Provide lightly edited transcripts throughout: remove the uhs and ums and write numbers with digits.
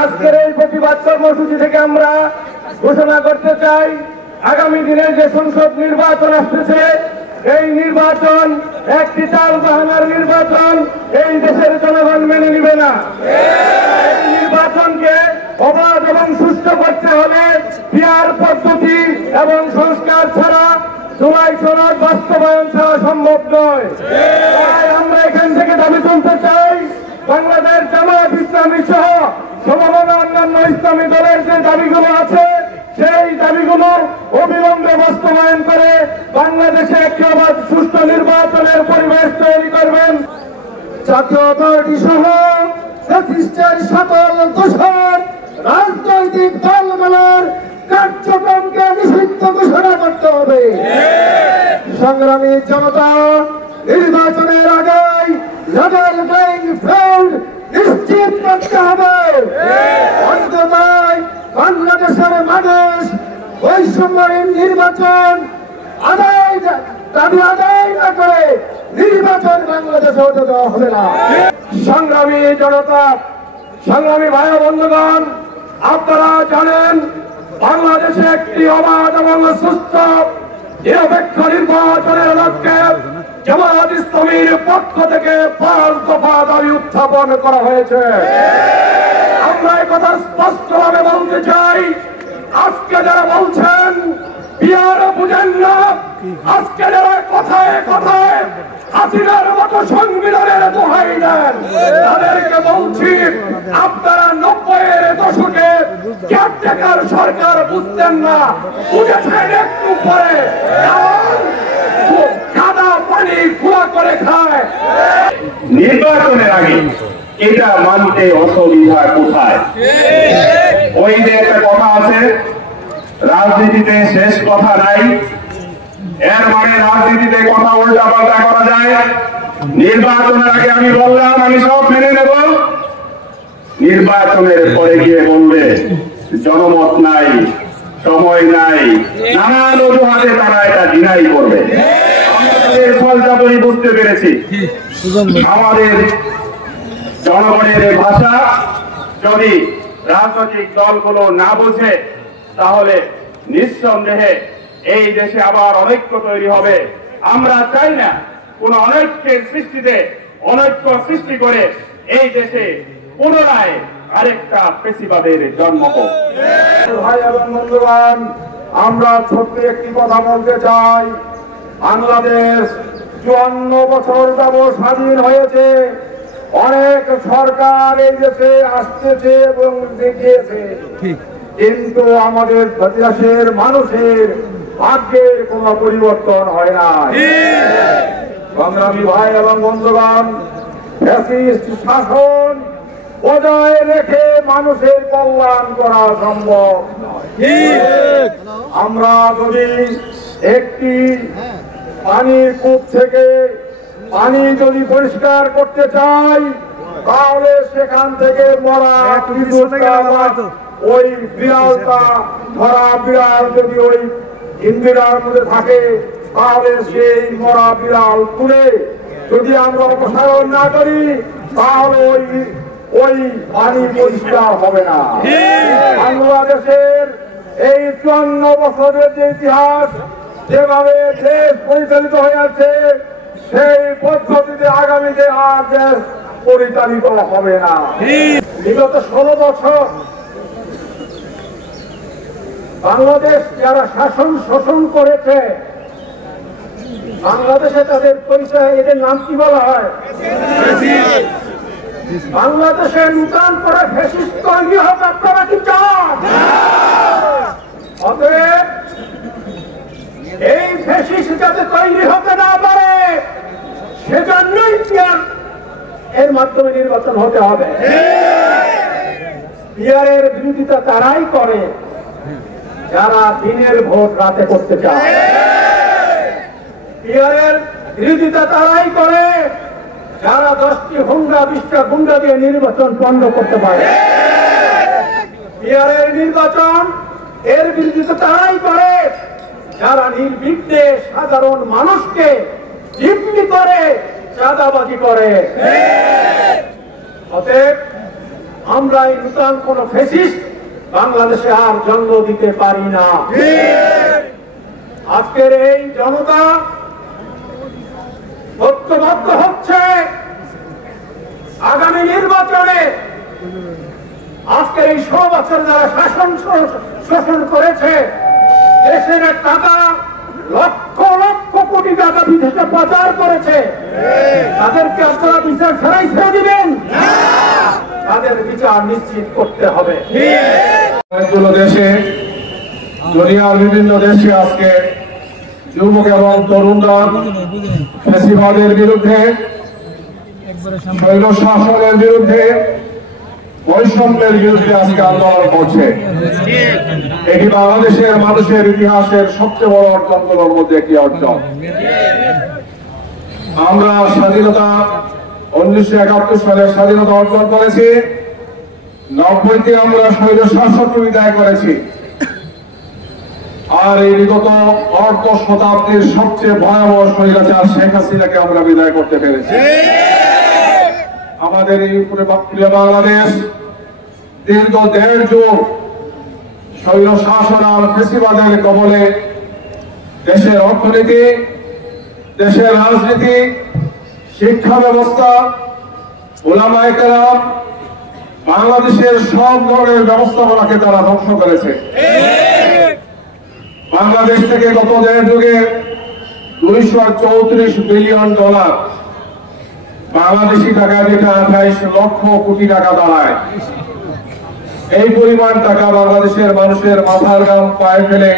আজকের এই প্রতিবাদ কর্মসূচি থেকে আমরা ঘোষণা করতে চাই, আগামী দিনে যে সংসদ নির্বাচন আসতেছে, এই নির্বাচন একটি টাল বাহানার নির্বাচন এই দেশের জনগণ মেনে নিবে না। এই নির্বাচনকে অবাধ এবং সুষ্ঠু করতে হলে পিয়ার পদ্ধতি এবং সংস্কার ছাড়া জুলাই সনদ বাস্তবায়ন ছাড়া সম্ভব নয়। তাই আমরা এখান থেকে দাবি তুলতে চাই, বাংলাদেশ জামায়াত ইসলামী সহ সমমনা অন্যান্য ইসলামী দলের যে দাবিগুলো আছে, সেই দাবিগুলো অবিলম্বে বাস্তবায়ন করে বাংলাদেশে একটি অবাধ সুষ্ঠু নির্বাচনের পরিবেশ তৈরি করবেন। জাতীয় পার্টি সহ প্রতিষ্ঠার সকল দোষর রাজনৈতিক দলগুলোর কার্যক্রমকে নিষিদ্ধ ঘোষণা করতে হবে। সংগ্রামী জনতা, নির্বাচনের আগে লেভেল প্লেইং ফিল্ড নিশ্চিত করতে হবে। অন্ততঃ বাংলাদেশের মানুষ বৈষম্যহীন নির্বাচন দাবি আদায় না করে নির্বাচন বাংলাদেশে হতে দেওয়া হবে না। সংগ্রামী জনতা, সংগ্রামী ভাই বন্ধুগণ, আপনারা জানেন বাংলাদেশে একটি অবাধ এবং সুস্থ নিরপেক্ষ নির্বাচনের লক্ষ্যে জামায়াত ইসলামীর পক্ষ থেকে 5 দফা দাবি উত্থাপন করা হয়েছে। আমরা একথা স্পষ্টভাবে বলতে চাই, আজকে যারা বলছেন পিয়ার বুঝেন না, আজকে যারা কথায় কথায় হাসিনার মতো সংবিধানের দোহাই দেন, তাদেরকে বলছি আপনারা 90-এর দশকে কেয়ারটেকার সরকার বুঝতেন না, বুঝেছেন একটু পরে কাদা পানি কুয়া করে খায়। নির্বাচনের আগে এটা মানতে অসুবিধা কোথায়? ওই যে একটা কথা আছে, রাজনীতিতে শেষ কথা নাই। এর মানে রাজনীতিতে কথা উল্টা পাল্টা করা যায়। নির্বাচনের আগে আমি বললাম আমি সব মেনে নেব, নির্বাচনের পরে গিয়ে বলবে জনমত নাই, সময় নাই, নানান অজুহাতে তারা এটা ডিনাই করবে। আমরা তাদের ফলচাতুরি বুঝতে পেরেছি। আমাদের জনগণের ভাষা যদি রাজনৈতিক দলগুলো না বোঝে, তাহলে নিঃসন্দেহে এই দেশে আবার অনৈক্য তৈরি হবে। আমরা চাই না কোন অনৈক্যের সৃষ্টিতে অনৈক্য সৃষ্টি করে এই দেশে পুনরায় আরেকটা পেশিবাদের জন্ম হোক। ভাই এবং বন্ধুগণ, আমরা ছোট্ট একটি কথা বলতে চাই, বাংলাদেশ 54 বছর যাবৎ স্বাধীন হয়েছে। অনেক সরকার এই দেশে আসতেছে এবং দেখিয়েছে, কিন্তু আমাদের দেশের মানুষের ভাগ্যের কোন পরিবর্তন হয় না। সংগ্রামী ভাই এবং বন্ধুগণ, ফ্যাসিস্ট শাসন বজায় রেখে মানুষের কল্যাণ করা সম্ভব। আমরা যদি একটি পানির কূপ থেকে পানি যদি পরিষ্কার করতে চাই, তাহলে সেখান থেকে মরা ওই বিড়ালটা, মরা বিড়াল যদি ওই ইন্দিরার মধ্যে থাকে, তাহলে সেই মরা বিড়াল তুলে যদি আমরা অপসারণ না করি, তাহলে ওই পানি পরিষ্কার হবে না। বাংলাদেশের এই 54 বছরের যে ইতিহাস, যেভাবে দেশ পরিচালিত হয়ে আছে, সেই পদ্ধতিতে আগামীতে আর দেশ পরিচালিত হবে না। বিগত 16 বছর বাংলাদেশ যারা শোষণ করেছে, বাংলাদেশে তাদের পরিচয়, এদের নাম কি বলা হয়? বাংলাদেশে নূতন করে ফ্যাসিস্ট তৈরি হোক, আপনারা কি চান? অতএব এই ফ্যাসিস্ট যাতে তৈরি হতে না পারে, সেজন্যই এর মাধ্যমে নির্বাচন হতে হবে। পিয়ারের বিরোধিতা তারাই করে যারা দিনের ভোট রাতে করতে চায়। পিয়ারের বিরোধিতা তারাই করে যারা 10টি হুন্ডা 20টা গুন্ডা দিয়ে নির্বাচন বন্ধ করতে পারে। পিয়ারের নির্বাচন এর বিরোধিতা তারাই করে যারা নির্বিঘ্নে সাধারণ মানুষকে জিম্মি করে চাঁদাবাজি করে। অতএব আমরা এই নূতন কোন ফ্যাসিস্ট বাংলাদেশে আর জন্ম দিতে পারি না। আজকের এই জনতা ঐক্যবদ্ধ হচ্ছে আগামী নির্বাচনে। আজকের এই ১৬ বছর যারা শোষণ করেছে, দেশের টাকা লক্ষ লক্ষ কোটি টাকা বিদেশে পাচার করেছে, তাদেরকে আপনারা বিচার ছাড়াই ছেড়ে দিবেন? তাদের বিচার নিশ্চিত করতে হবে। দেশে, দুনিয়ার বিভিন্ন দেশে আজকে যুবক এবং তরুণরা ফ্যাসিবাদের বিরুদ্ধে, শৈল শাসনের বিরুদ্ধে, বৈষম্যের বিরুদ্ধে আজকে আন্দোলন করছে। এটি বাংলাদেশের মানুষের ইতিহাসের সবচেয়ে বড় অর্জনগুলোর মধ্যে একটি অর্জন। আমরা স্বাধীনতা 1971 সালে স্বাধীনতা অর্জন করেছি, 90-তে আমরা শৈল শাসককে বিদায় করেছি, আর এই বিগত অর্ধ শতাব্দীর সবচেয়ে ভয়াবহ স্বৈরাচার শেখ হাসিনাকে আমরা বিদায় করতে পেরেছি। আমাদের এই প্রিয় বাংলাদেশ দীর্ঘ ১.৫ যুগ শৈল শাসন আর ফ্যাসিবাদের কবলে দেশের অর্থনীতি, দেশের রাজনীতি, শিক্ষা ব্যবস্থা, উলামায়ে কেরাম, বাংলাদেশের সব ধরনের ব্যবস্থাপনাকে তারা ধ্বংস করেছে। বাংলাদেশ থেকে গত ১.৫ যুগে $234 বিলিয়ন বাংলাদেশি টাকা, যেটা 28 লক্ষ কোটি টাকা দাঁড়ায়। এই পরিমাণ টাকা বাংলাদেশের মানুষের মাথার ঘাম পায়ে ফেলে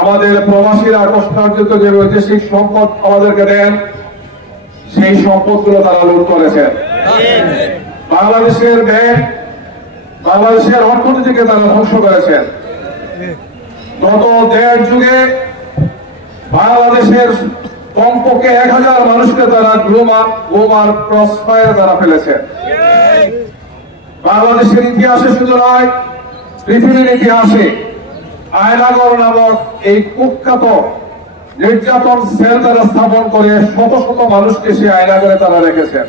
আমাদের প্রবাসীরা কষ্টার্জিত যে বৈদেশিক সম্পদ আমাদেরকে দেন, সেই সম্পদগুলো তারা লুট করেছেন। বাংলাদেশের ব্যাংক, বাংলাদেশের অর্থনীতিকে তারা ধ্বংস করেছেন। গত ১.৫ যুগে বাংলাদেশের কমপক্ষে ১,০০০ মানুষকে তারা বোমার ক্রসফায়ারে তারা ফেলেছে। বাংলাদেশের ইতিহাসে শুধু নয়, পৃথিবীর ইতিহাসে আয়নাগর নামক এই কুখ্যাত নির্যাতন সেল তারা স্থাপন করে শত শত মানুষকে সেই আয়নাগরে তারা রেখেছেন,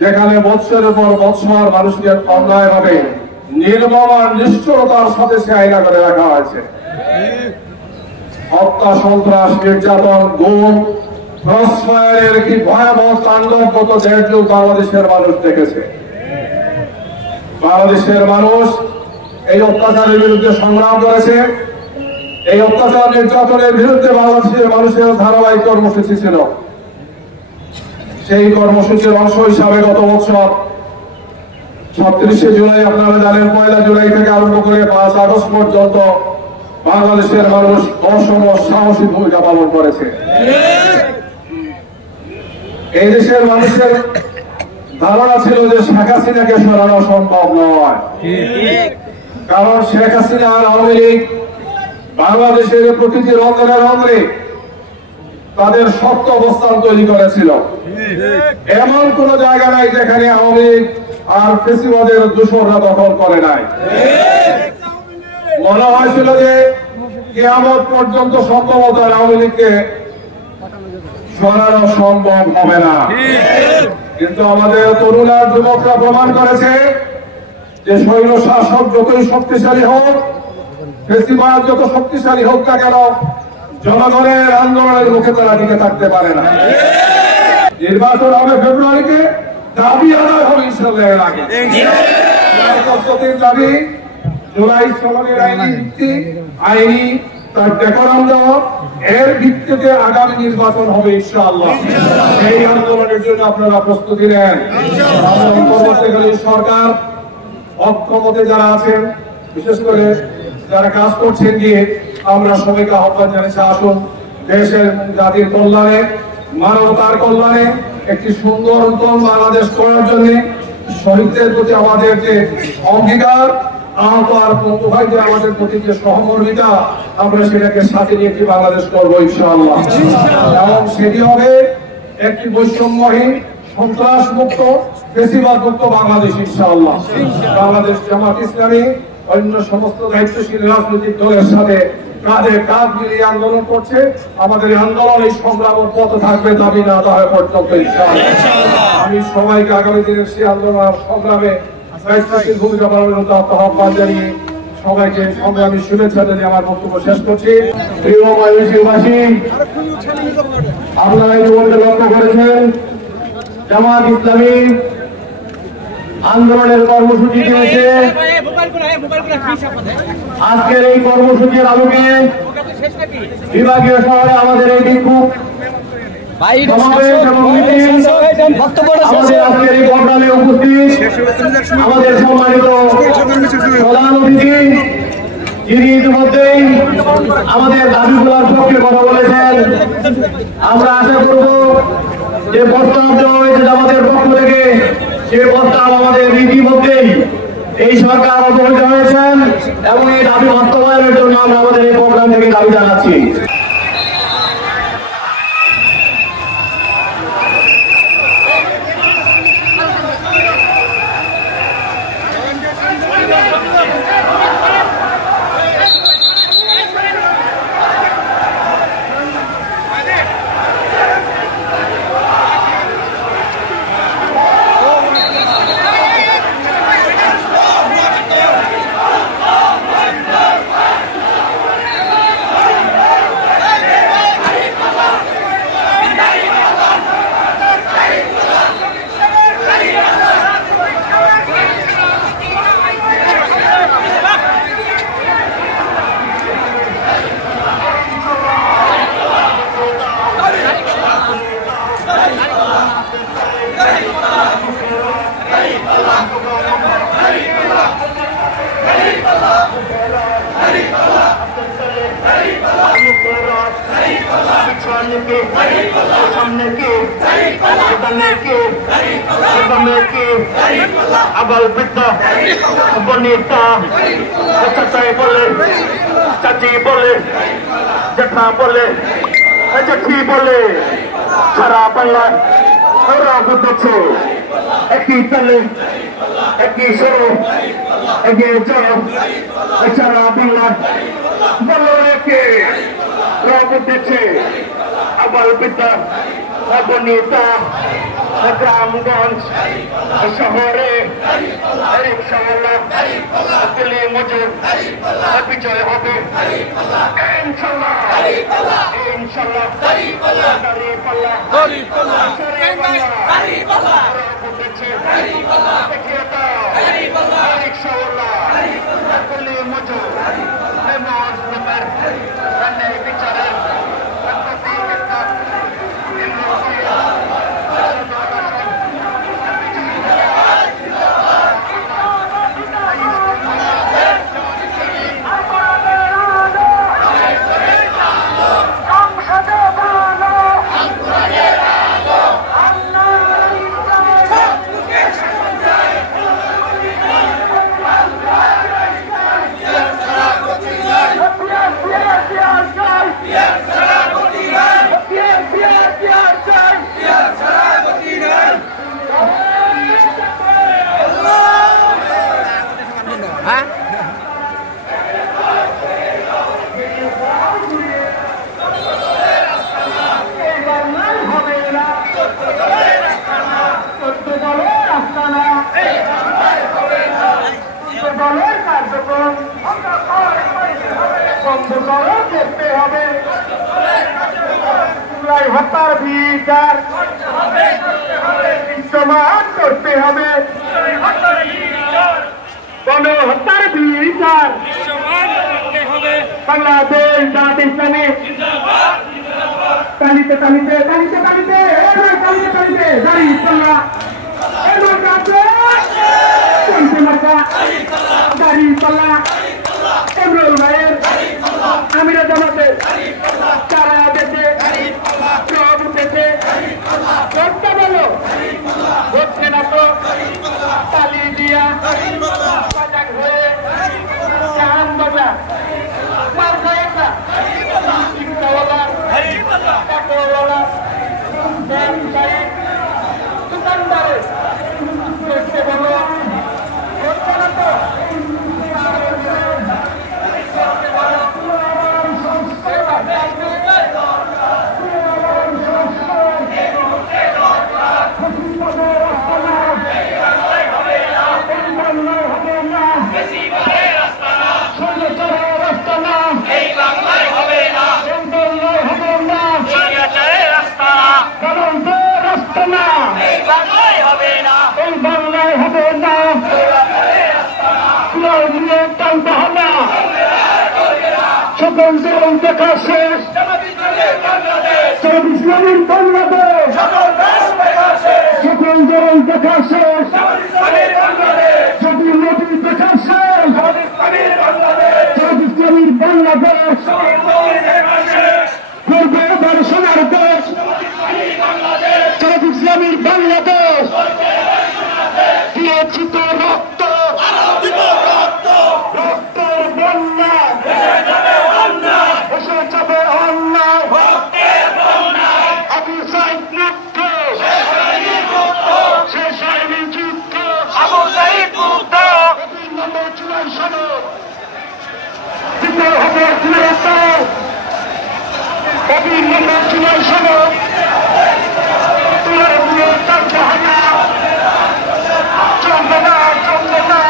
যেখানে বৎসরের পর বৎসর মানুষকে অন্যায়ভাবে নির্মম আর নিষ্ঠুরতার সাথে সে আয়নাগরে রাখা হয়েছে। হত্যা, সন্ত্রাস, নির্যাতন, গুম, ক্রসফায়ারের কি ভয়াবহ তাণ্ডব গত ১.৫ যুগ বাংলাদেশের মানুষ দেখেছে। বাংলাদেশের মানুষ এই অত্যাচারের বিরুদ্ধে সংগ্রাম করেছে। এই অত্যাচার নির্যাতনের বিরুদ্ধে বাংলাদেশের মানুষের ধারাবাহিক কর্মসূচি ছিল। সেই কর্মসূচির অংশ হিসাবে গত বছর ৩৬শে জুলাই, আপনারা জানেন, ১ জুলাই থেকে আরম্ভ করে ৫ আগস্ট পর্যন্ত বাংলাদেশের মানুষ অসম সাহসী ভূমিকা পালন করেছে। এই দেশের মানুষের ধারণা ছিল যে শেখ হাসিনাকে সরানো সম্ভব নয়, কারণ শেখ হাসিনা আর আওয়ামী লীগ বাংলাদেশের প্রতিটি রন্ধনে রন্ধনে তাদের শক্ত অবস্থান তৈরি করেছিল। এমন কোন জায়গা নাই যেখানে আওয়ামী লীগ আর ফ্যাসিবাদের দূষণরা দখল করে নাই। মনে হয়েছিল যে কিয়ামত পর্যন্ত সম্ভবত আওয়ামী লীগকে সরানো সম্ভব হবে না, কিন্তু আমাদের তরুণ আর যুবকরা প্রমাণ করেছে যে শৈল শাসক যতই শক্তিশালী হোক, ফ্যাসিবাদ যত শক্তিশালী হোক না কেন, জনগণের আন্দোলনের মুখে তারা টিকে থাকতে পারে না। নির্বাচন হবে ফেব্রুয়ারিতে, দাবি আদায় হবে ইনশাআল্লাহ। এর আগে দাবি জুলাই ১৬ আইনি তার ডেকোরাম দেওয়া, এর ভিত্তিতে আগামী নির্বাচন হবে ইনশাআল্লাহ। এই আন্দোলনের জন্য আপনারা প্রস্তুতি নেন। পরবর্তীকালীন সরকার অক্ষমতে যারা আছেন, বিশেষ করে যারা কাজ করছেন, গিয়ে আমরা সবাইকে আহ্বান জানাচ্ছি, আসুন দেশের জাতির কল্যাণে, মানবতার কল্যাণে একটি সুন্দর নতুন বাংলাদেশ করার জন্য শহীদদের প্রতি আমাদের যে অঙ্গীকার, আহত আর বন্ধু ভাইদের আমাদের প্রতি যে সহমর্মিতা, আমরা সেটাকে সাথে নিয়ে একটি বাংলাদেশ করবো ইনশাআল্লাহ। এবং সেটি হবে একটি বৈষম্যহীন, সন্ত্রাস মুক্ত, ফ্যাসিবাদ মুক্ত বাংলাদেশ ইনশাআল্লাহ। বাংলাদেশ জামাত ইসলামী অন্য সমস্ত দায়িত্বশীল রাজনৈতিক দলের সাথে কাঁধে কাঁধ মিলিয়ে আন্দোলন করছে। আমাদের এই আন্দোলন, এই সংগ্রাম পথ থাকবে দাবি না আদায় পর্যন্ত ইনশাআল্লাহ। আমি সবাইকে আগামী দিনের সেই আন্দোলন সংগ্রামে দায়িত্বশীল ভূমিকা পালনের মতো আহ্বান জানিয়ে সবাইকে সংগ্রামী শুভেচ্ছা জানিয়ে আমার বক্তব্য শেষ করছি। প্রিয় ময়মনসিংহবাসী, আপনারা ইতিমধ্যে লক্ষ্য করেছেন জামাত ইসলামী আন্দোলনের কর্মসূচি দিয়েছে। আজকের এই কর্মসূচির আলোকে বিভাগীয় শহরে আমাদের এই বিক্ষোভ সমাবেশ এবং আমাদের আজকের এই প্রোগ্রামে উপস্থিত আমাদের সম্মানিত প্রধান অতিথি, যিনি ইতিমধ্যেই আমাদের দাবিগুলোর পক্ষে কথা বলেছেন। আমরা আশা করব যে প্রস্তাব দেওয়া হয়েছে আমাদের পক্ষ থেকে, সেই প্রস্তাব আমাদের ইতিমধ্যেই এই সরকার অবহিত হয়েছেন এবং এই দাবি বাস্তবায়নের জন্য আমরা আমাদের এই প্রোগ্রাম থেকে দাবি জানাচ্ছি। আবাল বৃদ্ধ বনিতা চাচাই বলে, চাচি বলে, জেঠা বলে, জেঠি বলে, সারা বাংলায় ওরা বুঝছে একই তালে একই সরো এগিয়ে চলো। সারা বাংলায় বলো একে বুঝছে আবাল বৃদ্ধ বনিতা গ্রামগঞ্জ শহরে ইনশাআল্লাহ আসলে মজুর বিজয় হবে ইনশাআল্লাহ ইনশাআল্লাহ। দাঁড়িপাল্লা দাঁড়িপাল্লা বুঝছে ইনশাআল্লাহ আসলে মজুর মজলুমের বিচারে করতে হবে। হত্যার বিচার বিদ্যমান করতে হবে। গণহত্যার বিচার বাংলাদেশ জামাত ইসলামী তালিতে তালিতে তালিতে তালিতে তালিতে তালিতে দাঁড়িপাল্লা দাঁড়িপাল্লা এমরুল ভাইয়ের আমিরা জামাতে তারা দেশে সব উঠেছে করতে বলো হচ্ছে না তো তালি দিয়া বাজার হয়ে চান বাজা মার খায় না শিক্ষাওয়ালা টাকাওয়ালা ব্যবসায়ী দোকানদারে করতে বলো হচ্ছে না তো Come on. দেখা শেষ, জামাত ইসলামীর বাংলাদেশ, সকল দল দেখা শেষ, জাতীয় নবী দেখা শেষ, জামাত ইসলামীর বাংলাদেশ করবে এবার সোনার দেশ, জামাত ইসলামীর বাংলাদেশ দিয়েছি তো রক্ত, রক্তের বন্যা এসে যাবে অন্যায়, আবু সাইদ মুক্ত, শেষ হয়নি যুদ্ধ, নামে চুলাই সনদ দিতে হবে ফিরত, কবির নামে চুলাই সনদ তুলে দিয়ে টানতে হবে, চলবে না চলবে না।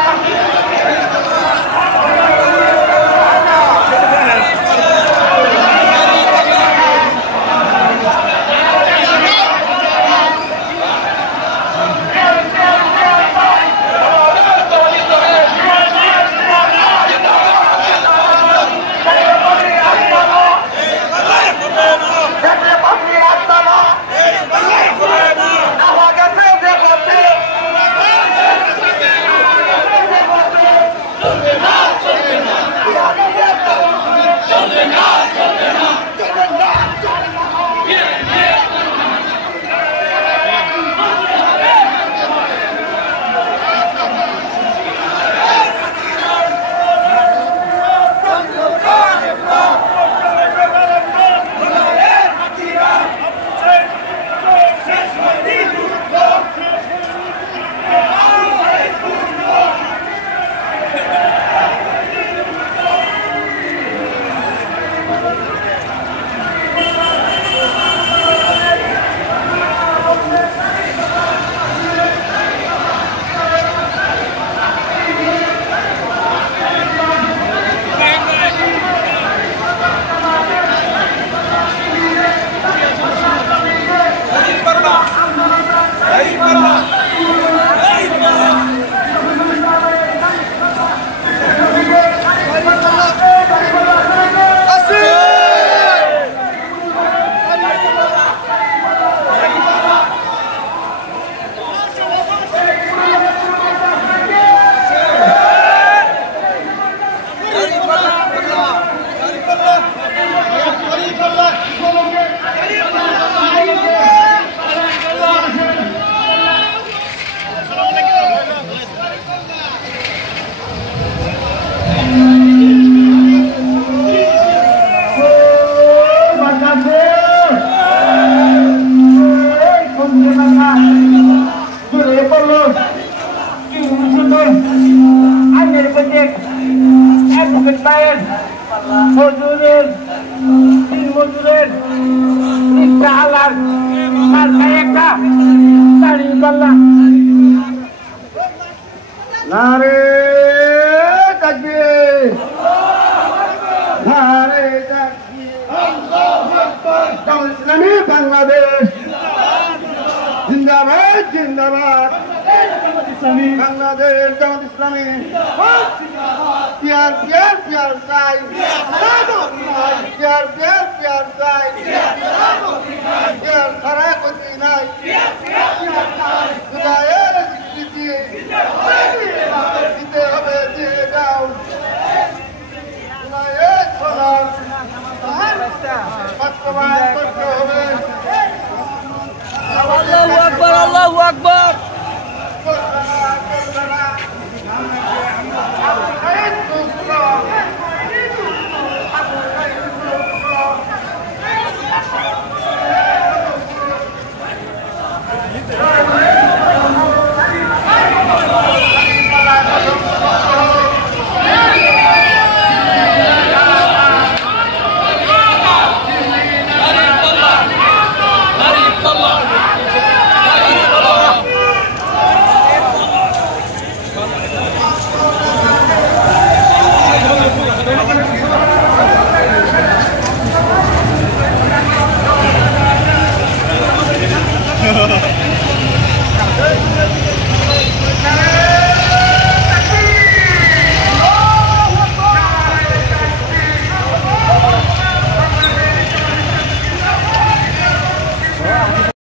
মজুরের দিন মজুরের একটা আলার একটা দাঁড়িয়ে পারলাম নারে তাকবীর নারে তাকবীর জামাত ইসলামী বাংলাদেশ জিন্দাবাদ জিন্দাবাদ ইসলামী বাংলাদেশ জামাত ইসলামী प्यार प्यार प्यार साई प्यार प्यार प्यार साई प्यार खरा कुछ नहीं खुदाया जिंदगी जीते हमें जी जाओ खुदाया सलाम मत कमाल करते हमें अल्लाहु अकबर अल्लाहु अकबर